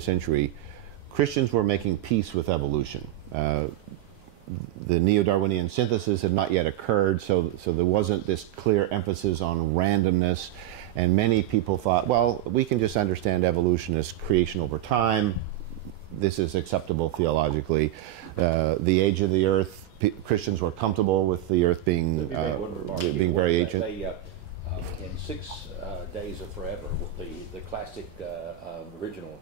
century, Christians were making peace with evolution. The neo-Darwinian synthesis had not yet occurred, so there wasn't this clear emphasis on randomness, and many people thought, well, we can just understand evolution as creation over time. This is acceptable theologically. The age of the earth, Christians were comfortable with the earth being very ancient. In 6 Days of Forever, the classic original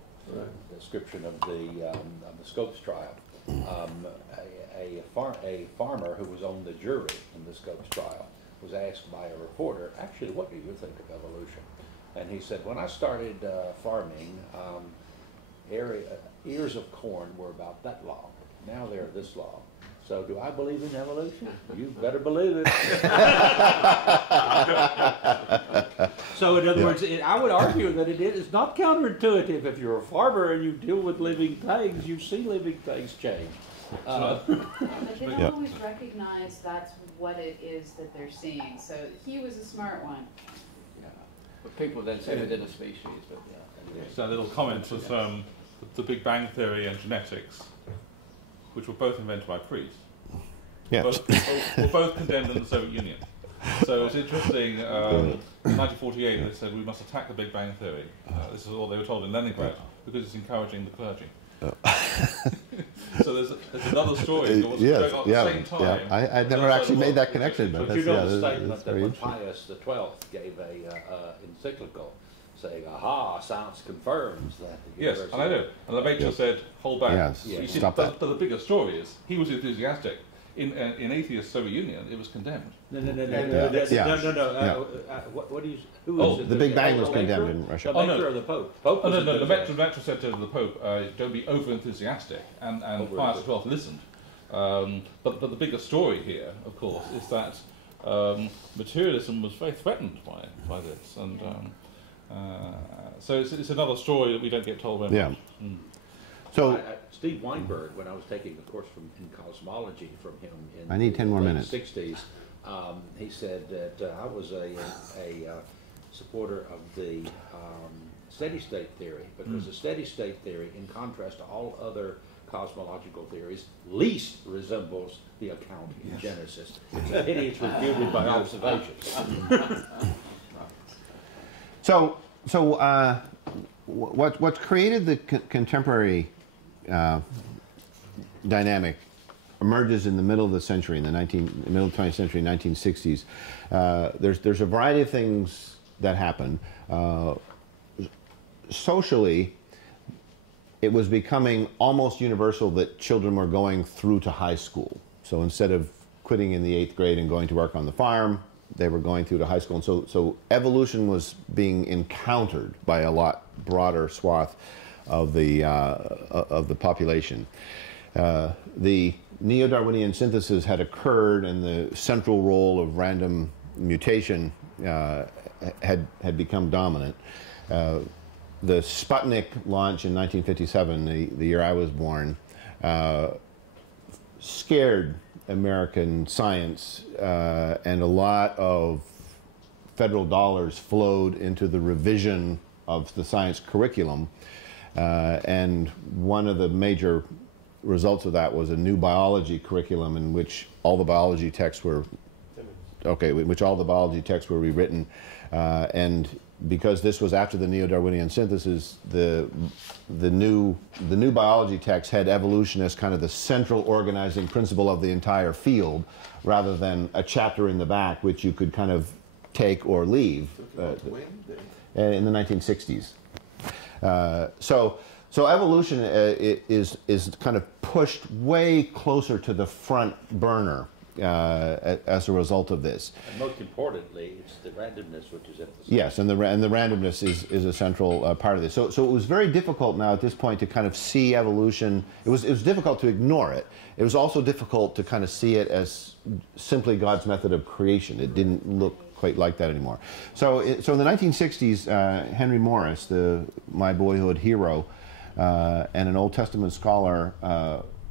description of the Scopes trial, a farmer who was on the jury in the Scopes trial was asked by a reporter, actually, what do you think of evolution? And he said, when I started farming, ears of corn were about that long. Now they're this long. So do I believe in evolution? You better believe it. So in other words, I would argue that it is not counterintuitive. If you're a farmer and you deal with living things, you see living things change. But they don't always recognize that's what it is that they're seeing. So he was a smart one. Yeah. But people then say within a species, but yeah. So a little comment was the Big Bang Theory and genetics, which were both invented by priests. Yes. Were both condemned in the Soviet Union. So it's interesting, in 1948 they said we must attack the Big Bang Theory. This is all they were told in Leningrad, because it's encouraging the clergy. So there's another story that was going on at the same time. Yeah. I'd never actually made that connection. But you know the statement that when Pius XII gave a encyclical saying, aha, science confirms that the Yes, and I do. And Lemaitre said, hold back. Yes, You see, stop that. But the bigger story is, he was enthusiastic. In atheist Soviet Union, it was condemned. No. What do you? The Big Bang was condemned in Russia. Lemaitre or the Pope? Pope was Lemaitre said to the Pope, don't be over enthusiastic, and Pius XII listened. But the bigger story here, of course, is that materialism was very threatened by this, and so it's another story that we don't get told very much. So Steve Weinberg, when I was taking a course in cosmology from him in I need 10 more the minutes. 60s, he said that I was a supporter of the steady state theory, because the steady state theory, in contrast to all other cosmological theories, least resembles the account in Genesis. It's a pity it's refuted by observations. What's created the contemporary dynamic emerges in the middle of the century, in the middle of the 20th century, 1960s. There's a variety of things that happen. Socially, it was becoming almost universal that children were going through to high school. So instead of quitting in the 8th grade and going to work on the farm, they were going through to high school. And so evolution was being encountered by a lot broader swath of the population. The neo-Darwinian synthesis had occurred, and the central role of random mutation had become dominant. The Sputnik launch in 1957, the year I was born, scared American science, and a lot of federal dollars flowed into the revision of the science curriculum. And one of the major results of that was a new biology curriculum in which all the biology texts were rewritten, and because this was after the neo-Darwinian synthesis, the new biology text had evolution as kind of the central organizing principle of the entire field, rather than a chapter in the back which you could kind of take or leave. In the 1960s. So evolution is kind of pushed way closer to the front burner as a result of this. And most importantly, it's the randomness which is emphasized. Yes, and the randomness is a central part of this. So it was very difficult now at this point to kind of see evolution. It was difficult to ignore it. It was also difficult to kind of see it as simply God's method of creation. It didn't look quite like that anymore. So in the 1960s, Henry Morris, my boyhood hero, and an Old Testament scholar,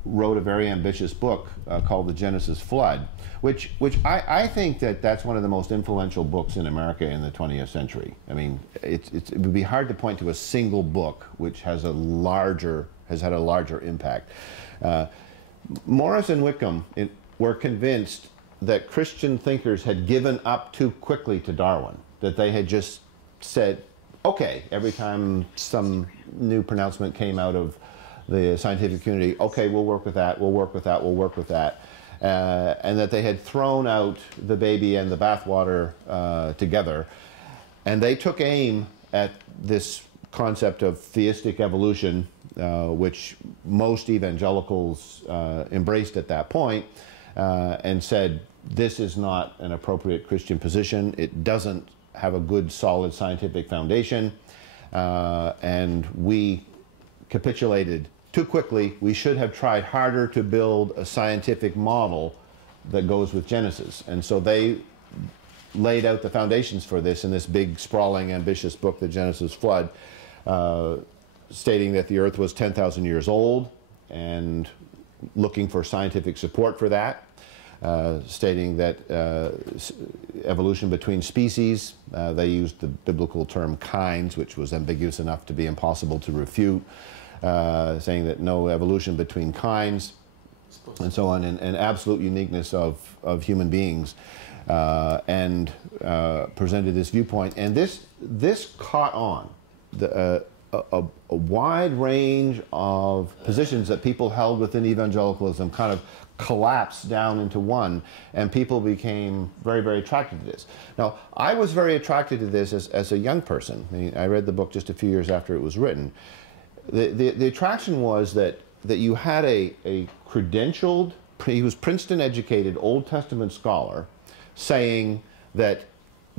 wrote a very ambitious book called The Genesis Flood, which I think that's one of the most influential books in America in the 20th century. I mean, it would be hard to point to a single book which has had a larger impact. Morris and Wickham were convinced that Christian thinkers had given up too quickly to Darwin, that they had just said, okay, every time some new pronouncement came out of the scientific community, okay, we'll work with that, we'll work with that, we'll work with that. And that they had thrown out the baby and the bathwater together. And they took aim at this concept of theistic evolution, which most evangelicals embraced at that point, and said, this is not an appropriate Christian position. It doesn't have a good, solid scientific foundation. And we capitulated too quickly. We should have tried harder to build a scientific model that goes with Genesis. And so they laid out the foundations for this in this big, sprawling, ambitious book, The Genesis Flood, stating that the earth was 10,000 years old and looking for scientific support for that, stating that evolution between species, they used the biblical term kinds, which was ambiguous enough to be impossible to refute, saying that no evolution between kinds, and so on, and absolute uniqueness of human beings, and presented this viewpoint. And this caught on. A wide range of positions that people held within evangelicalism kind of collapsed down into one, and people became very, very attracted to this. Now, I was very attracted to this as a young person. I mean, I read the book just a few years after it was written. The attraction was that you had a credentialed, he was Princeton educated Old Testament scholar saying that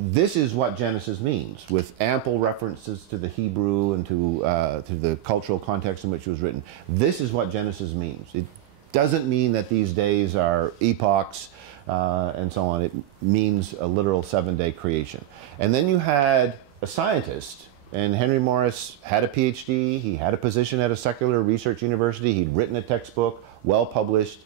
this is what Genesis means, with ample references to the Hebrew and to the cultural context in which it was written. This is what Genesis means. It doesn't mean that these days are epochs and so on. It means a literal 7-day creation. And then you had a scientist, and Henry Morris had a PhD, he had a position at a secular research university, he'd written a textbook, well published.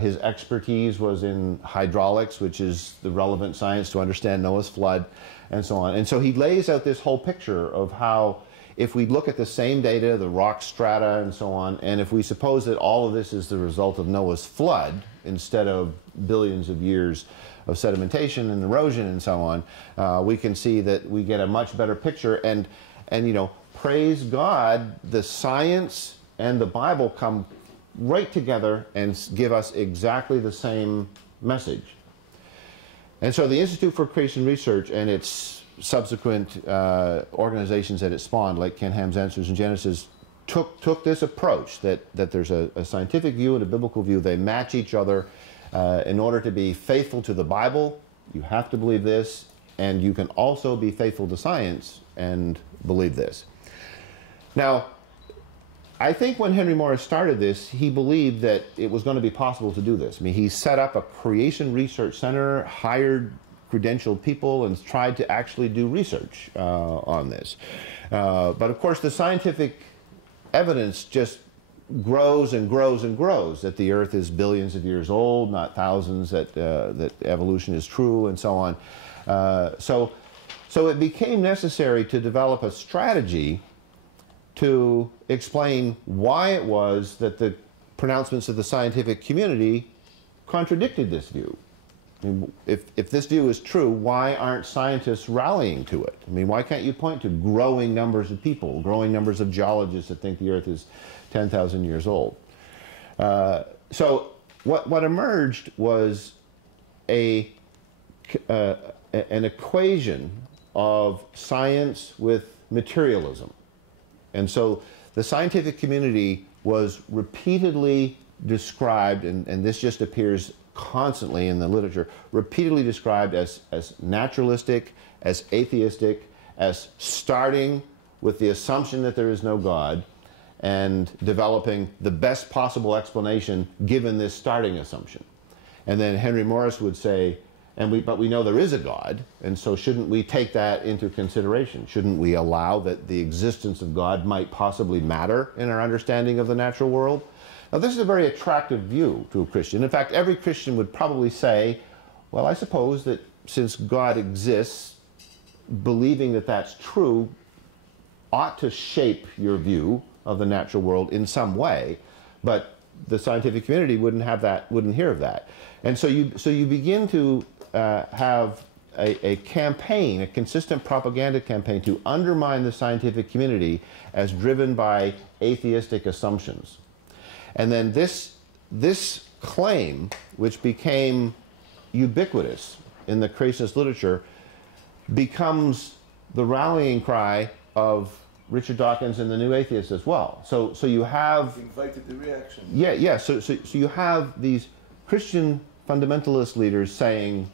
His expertise was in hydraulics, which is the relevant science to understand Noah's flood, and so on. And so he lays out this whole picture of how, if we look at the same data, the rock strata and so on, and if we suppose that all of this is the result of Noah's flood, instead of billions of years of sedimentation and erosion and so on, we can see that we get a much better picture. And you know, praise God, the science and the Bible come right together and give us exactly the same message. And so the Institute for Creation Research and its subsequent organizations that it spawned, like Ken Ham's Answers in Genesis, took this approach that there's a scientific view and a biblical view. They match each other. In order to be faithful to the Bible, you have to believe this, and you can also be faithful to science and believe this. Now, I think when Henry Morris started this, he believed that it was going to be possible to do this. I mean, he set up a creation research center, hired credentialed people, and tried to actually do research on this. But of course, the scientific evidence just grows and grows and grows, that the earth is billions of years old, not thousands, that evolution is true, and so on. So it became necessary to develop a strategy to explain why it was that the pronouncements of the scientific community contradicted this view. I mean, if this view is true, why aren't scientists rallying to it? I mean, why can't you point to growing numbers of people, growing numbers of geologists that think the earth is 10,000 years old? So what emerged was an equation of science with materialism. And so the scientific community was repeatedly described, and this just appears constantly in the literature, repeatedly described as naturalistic, as atheistic, as starting with the assumption that there is no God and developing the best possible explanation given this starting assumption. And then Henry Morris would say, but we know there is a God, and so shouldn't we take that into consideration? Shouldn't we allow that the existence of God might possibly matter in our understanding of the natural world? Now, this is a very attractive view to a Christian. In fact, every Christian would probably say, well, I suppose that since God exists, believing that that's true ought to shape your view of the natural world in some way, but the scientific community wouldn't hear of that. And so you begin to have a campaign, a consistent propaganda campaign to undermine the scientific community as driven by atheistic assumptions. And then this claim, which became ubiquitous in the creationist literature, becomes the rallying cry of Richard Dawkins and the New Atheists as well. So you have invited the reaction. Yeah. So you have these Christian fundamentalist leaders saying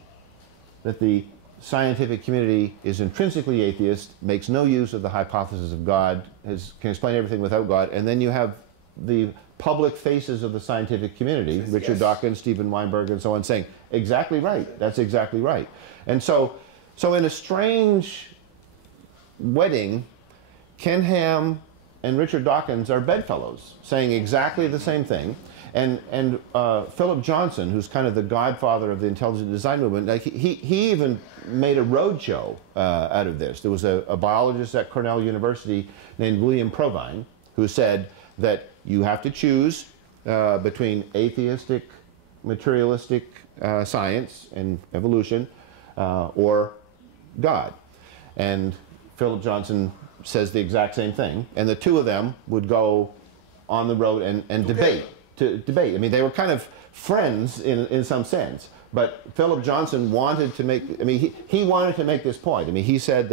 that the scientific community is intrinsically atheist, makes no use of the hypothesis of God, can explain everything without God, and then you have the public faces of the scientific community, Richard Dawkins, Stephen Weinberg, and so on, saying, exactly right, that's exactly right. And so in a strange wedding, Ken Ham and Richard Dawkins are bedfellows, saying exactly the same thing. And Philip Johnson, who's kind of the godfather of the intelligent design movement, like he even made a roadshow out of this. There was a biologist at Cornell University named William Provine who said that you have to choose between atheistic, materialistic science and evolution or God. And Philip Johnson says the exact same thing. And the two of them would go on the road and debate. I mean, they were kind of friends in some sense. But Philip Johnson wanted to make, I mean, he wanted to make this point. I mean, he said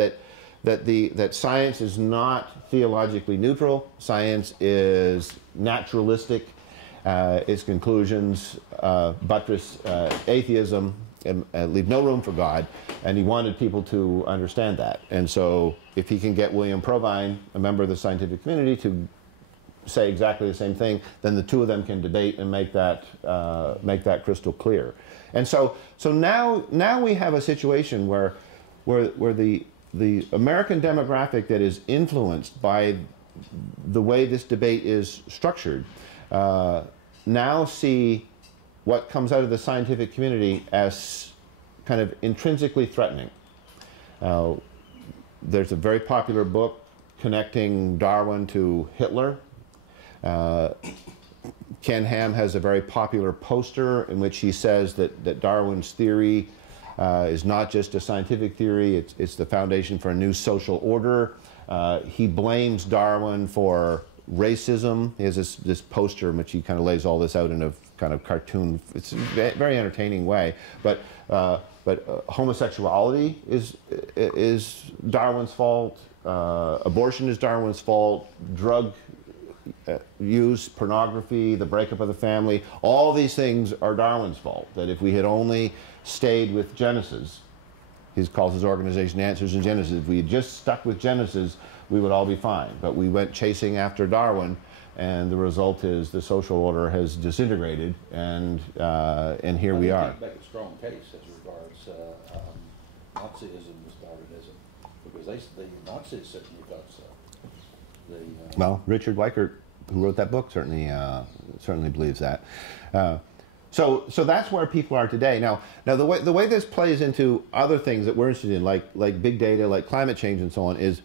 that science is not theologically neutral. Science is naturalistic. Its conclusions buttress atheism and leave no room for God. And he wanted people to understand that. And so if he can get William Provine, a member of the scientific community, to say exactly the same thing, then the two of them can debate and make that crystal clear. And so now we have a situation where the American demographic that is influenced by the way this debate is structured now see what comes out of the scientific community as kind of intrinsically threatening. There's a very popular book connecting Darwin to Hitler. Ken Ham has a very popular poster in which he says that Darwin's theory is not just a scientific theory, it's the foundation for a new social order. He blames Darwin for racism. He has this poster in which he kind of lays all this out in a kind of cartoon, it's a very entertaining way. But homosexuality is Darwin's fault. Abortion is Darwin's fault. Drug use, pornography, the breakup of the family, all these things are Darwin's fault. That if we had only stayed with Genesis, he calls his organization Answers in Genesis, if we had just stuck with Genesis, we would all be fine. But we went chasing after Darwin, and the result is the social order has disintegrated, and here we are. I think make a strong case as regards Nazism as Darwinism, because the Nazis certainly got well, Richard Weikert, who wrote that book, certainly believes that. So that's where people are today. Now the way this plays into other things that we're interested in, like big data, like climate change, and so on, is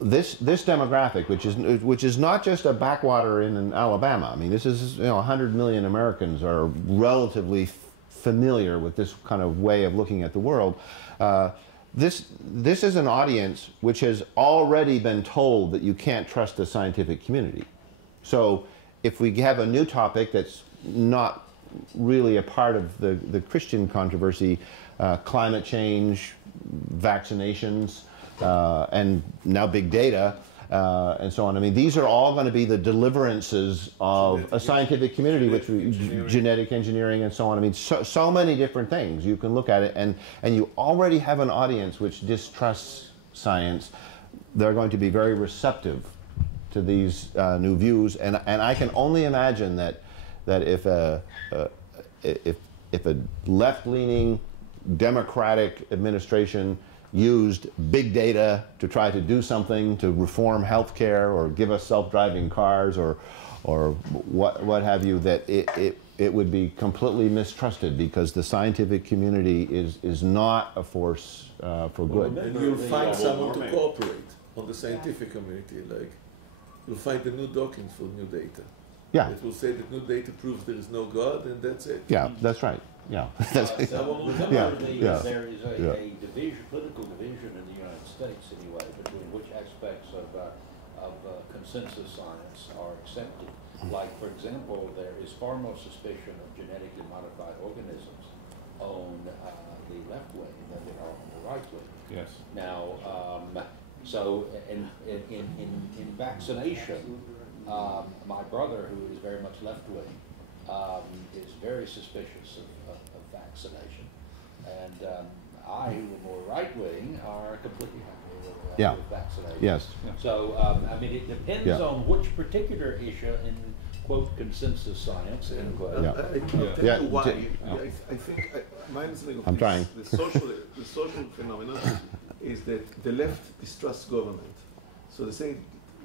this demographic, which is not just a backwater in Alabama. I mean, this is 100 million Americans are relatively familiar with this kind of way of looking at the world. This is an audience which has already been told that you can't trust the scientific community. So if we have a new topic that's not really a part of the Christian controversy, climate change, vaccinations, and now big data, and so on. I mean, these are all going to be the deliverances of a scientific community, genetic engineering and so on. I mean, so many different things. You can look at it, and you already have an audience which distrusts science. They're going to be very receptive to these new views, and I can only imagine that if if a left-leaning Democratic administration used big data to try to do something to reform healthcare or give us self-driving cars or what have you, that it would be completely mistrusted because the scientific community is not a force for good. And you'll find someone to cooperate on the scientific community, like you'll find the new Dawkins for new data. Yeah. It will say that new data proves there is no God, and that's it. Yeah, that's right. Yeah. Someone will come Yeah, out of these. yeah, There is yeah. a division, political division in the United States anyway, between which aspects of consensus science are accepted. Like, for example, there is far more suspicion of genetically modified organisms on the left wing than there are on the right wing. Yes. Now, so in vaccination, my brother, who is very much left wing, is very suspicious of vaccination, and I, who am more right wing, are completely happy with vaccination. Yes. So I mean, it depends on which particular issue in quote consensus science end quote. Yeah. I'll tell you why. I think my understanding of I'm trying. the social phenomenon is that the left distrusts government. So they say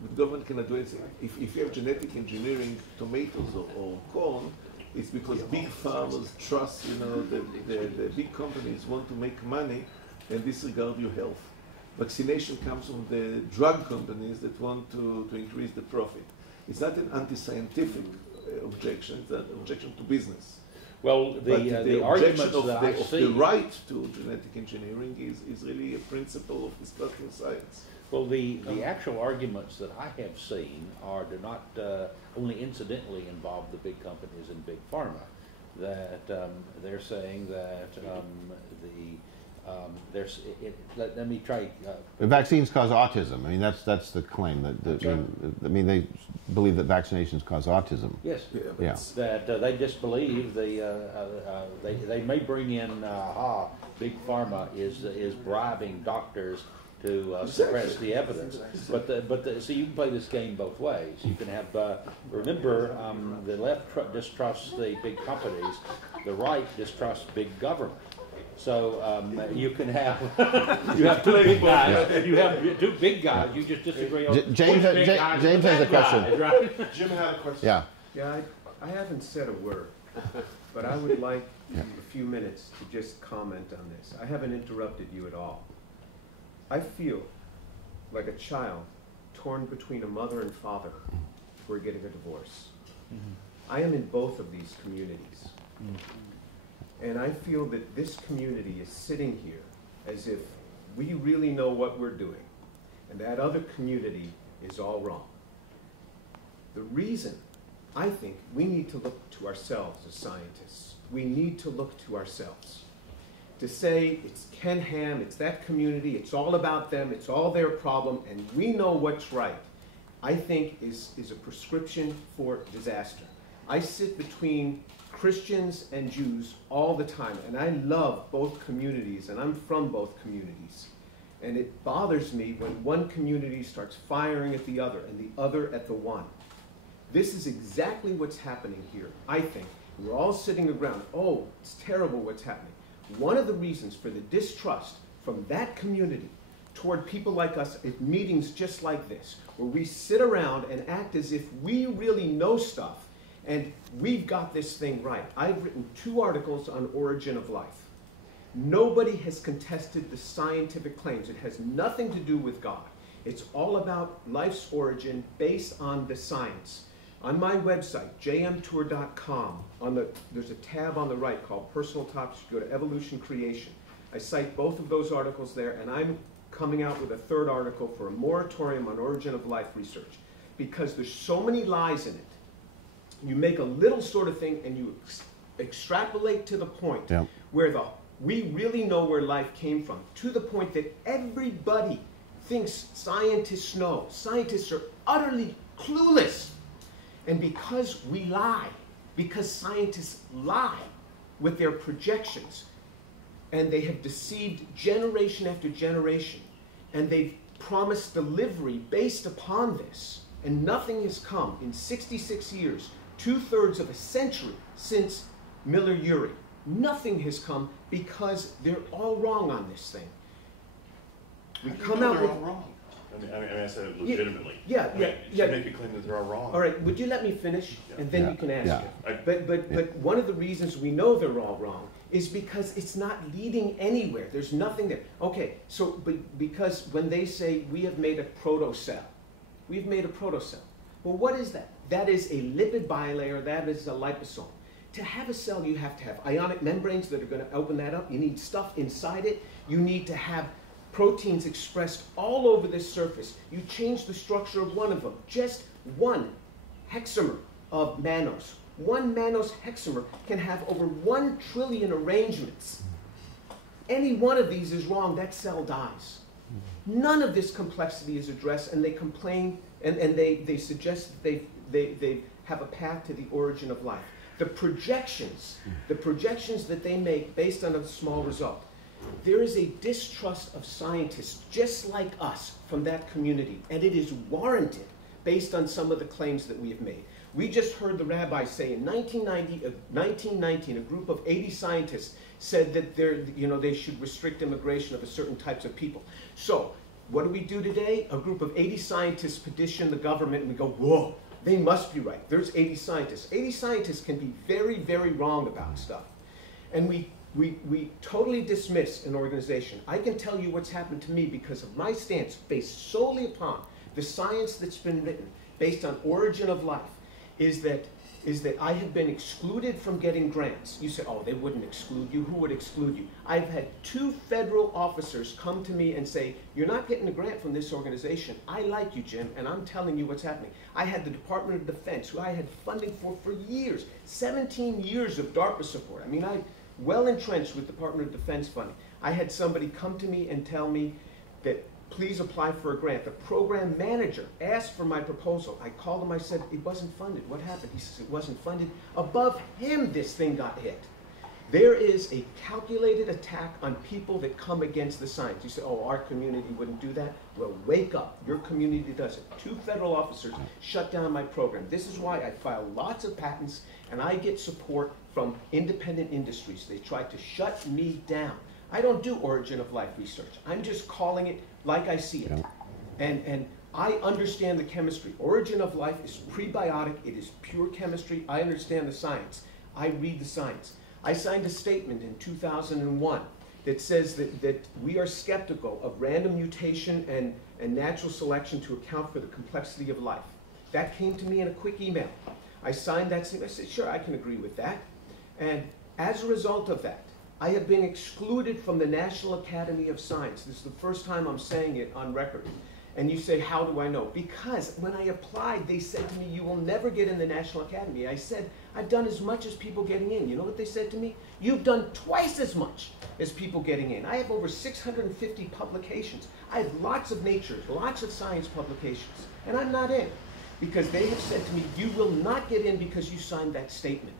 the government cannot do anything. If you have genetic engineering tomatoes or corn, it's because big farmers trust, the big companies want to make money and disregard your health. Vaccination comes from the drug companies that want to increase the profit. It's not an anti-scientific objection, it's an objection to business. Well, But the arguments objection that I of see, the right to genetic engineering is really a principle of distrusting science. well, the actual arguments that I have seen do not only incidentally involve the big companies and big pharma. That they're saying that let me try. The vaccines cause autism. I mean, that's the claim. They believe that vaccinations cause autism. Yes. Yeah. That they disbelieve they may bring in big pharma is bribing doctors to suppress the evidence, but so you can play this game both ways. You can have remember the left distrusts the big companies, the right distrusts big government. So you can have two big guys. You have two big guys. You just disagree on James has a question. Guys, right? Jim had a question. Yeah. Yeah, I haven't said a word, but I would like a few minutes to just comment on this. I haven't interrupted you at all. I feel like a child torn between a mother and father who are getting a divorce. Mm-hmm. I am in both of these communities. Mm-hmm. And I feel that this community is sitting here as if we really know what we're doing, and that other community is all wrong. The reason I think we need to look to ourselves as scientists, we need to look to ourselves. To say it's Ken Ham, it's that community, it's all about them, it's all their problem, and we know what's right, I think is a prescription for disaster. I sit between Christians and Jews all the time, and I love both communities, and I'm from both communities. And it bothers me when one community starts firing at the other and the other at the one. This is exactly what's happening here, I think. We're all sitting around, oh, it's terrible what's happening. One of the reasons for the distrust from that community toward people like us at meetings just like this, where we sit around and act as if we really know stuff and we've got this thing right. I've written 2 articles on origin of life. Nobody has contested the scientific claims. It has nothing to do with God. It's all about life's origin based on the science. On my website, jmtour.com, there's a tab on the right called Personal Topics. You go to Evolution Creation. I cite both of those articles there, and I'm coming out with a 3rd article for a moratorium on origin of life research because there's so many lies in it. You make a little sort of thing and you extrapolate to the point where we really know where life came from, to the point that everybody thinks scientists know. Scientists are utterly clueless. And because we lie, because scientists lie with their projections, and they have deceived generation after generation, and they've promised delivery based upon this, and nothing has come in 66 years, 2/3 of a century since Miller-Urey. Nothing has come because they're all wrong on this thing. We How do you come know out they're with... all wrong. I mean, I said it legitimately. Yeah, I yeah, mean, yeah. You make a claim that they're all wrong. All right, would you let me finish? And then Yeah. you can ask Yeah. it. But one of the reasons we know they're all wrong is because it's not leading anywhere. There's nothing there. Okay, so because when they say we have made a protocell, we've made a protocell. Well, what is that? That is a lipid bilayer, that is a liposome. To have a cell, you have to have ionic membranes that are going to open that up. You need stuff inside it. You need to have proteins expressed all over this surface. You change the structure of one of them. Just one hexamer of mannose. One mannose hexamer can have over 1 trillion arrangements. Any one of these is wrong, that cell dies. None of this complexity is addressed, and they complain, and they suggest that they have a path to the origin of life. The projections that they make based on a small result, there is a distrust of scientists just like us from that community, and it is warranted based on some of the claims that we have made. We just heard the rabbi say in 1919, a group of 80 scientists said that they should restrict immigration of a certain types of people. So what do we do today? A group of 80 scientists petition the government, and we go, whoa, they must be right. There's 80 scientists. 80 scientists can be very, very wrong about stuff. And we totally dismiss an organization. I can tell you what's happened to me because of my stance based solely upon the science that's been written, based on origin of life, is that I have been excluded from getting grants. You say, oh, they wouldn't exclude you. Who would exclude you? I've had 2 federal officers come to me and say, you're not getting a grant from this organization. I like you, Jim, and I'm telling you what's happening. I had the Department of Defense, who I had funding for years, 17 years of DARPA support. I mean, I'm well entrenched with Department of Defense funding. I had somebody come to me and tell me that please apply for a grant. The program manager asked for my proposal. I called him, I said, it wasn't funded. What happened? He says, it wasn't funded. Above him, this thing got hit. There is a calculated attack on people that come against the science. You say, oh, our community wouldn't do that. Well, wake up. Your community does it. 2 federal officers shut down my program. This is why I file lots of patents, and I get support from independent industries. They tried to shut me down. I don't do origin of life research. I'm just calling it like I see it. And I understand the chemistry. Origin of life is prebiotic. It is pure chemistry. I understand the science. I read the science. I signed a statement in 2001 that says that we are skeptical of random mutation and natural selection to account for the complexity of life. That came to me in a quick email. I signed that statement. I said, sure, I can agree with that. And as a result of that, I have been excluded from the National Academy of Science. This is the first time I'm saying it on record. And you say, how do I know? Because when I applied, they said to me, you will never get in the National Academy. I said, I've done as much as people getting in. You know what they said to me? You've done twice as much as people getting in. I have over 650 publications. I have lots of Nature, lots of science publications. And I'm not in. Because they have said to me, you will not get in because you signed that statement.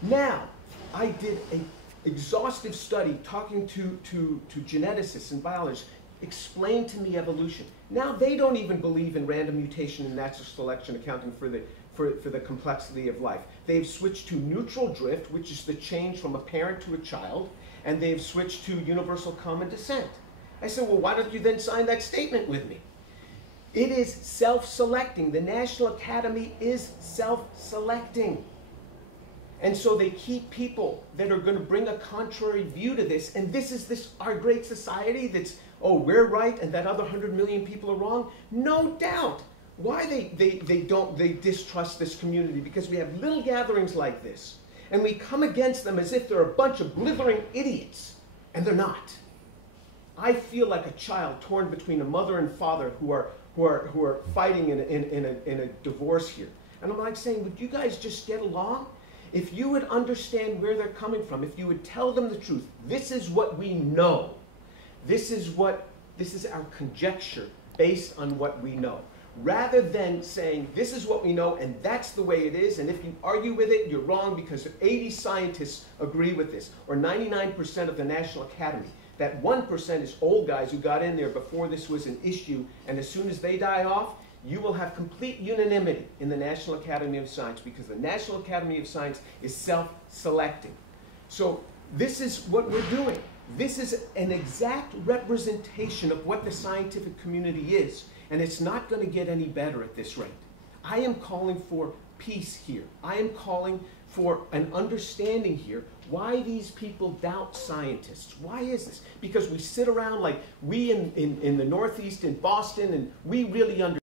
Now, I did an exhaustive study talking to geneticists and biologists, explain to me evolution. Now they don't even believe in random mutation and natural selection accounting for the complexity of life. They've switched to neutral drift, which is the change from a parent to a child, and they've switched to universal common descent. I said, well, why don't you then sign that statement with me? It is self-selecting. The National Academy is self-selecting. And so they keep people that are going to bring a contrary view to this, and this is our great society that's, oh, we're right and that other 100 million people are wrong? No doubt. Why they distrust this community? Because we have little gatherings like this, and we come against them as if they're a bunch of blithering idiots, and they're not. I feel like a child torn between a mother and father who are fighting in a divorce here. And I'm like saying, would you guys just get along? If you would understand where they're coming from, if you would tell them the truth, this is what we know. This is our conjecture based on what we know. Rather than saying, this is what we know and that's the way it is, and if you argue with it, you're wrong because 80 scientists agree with this, or 99% of the National Academy. That 1% is old guys who got in there before this was an issue, and as soon as they die off, you will have complete unanimity in the National Academy of Science, because the National Academy of Science is self-selecting. So this is what we're doing. This is an exact representation of what the scientific community is, and it's not going to get any better at this rate. I am calling for peace here. I am calling for an understanding here why these people doubt scientists. Why is this? Because we sit around like we in the Northeast in Boston, and we really understand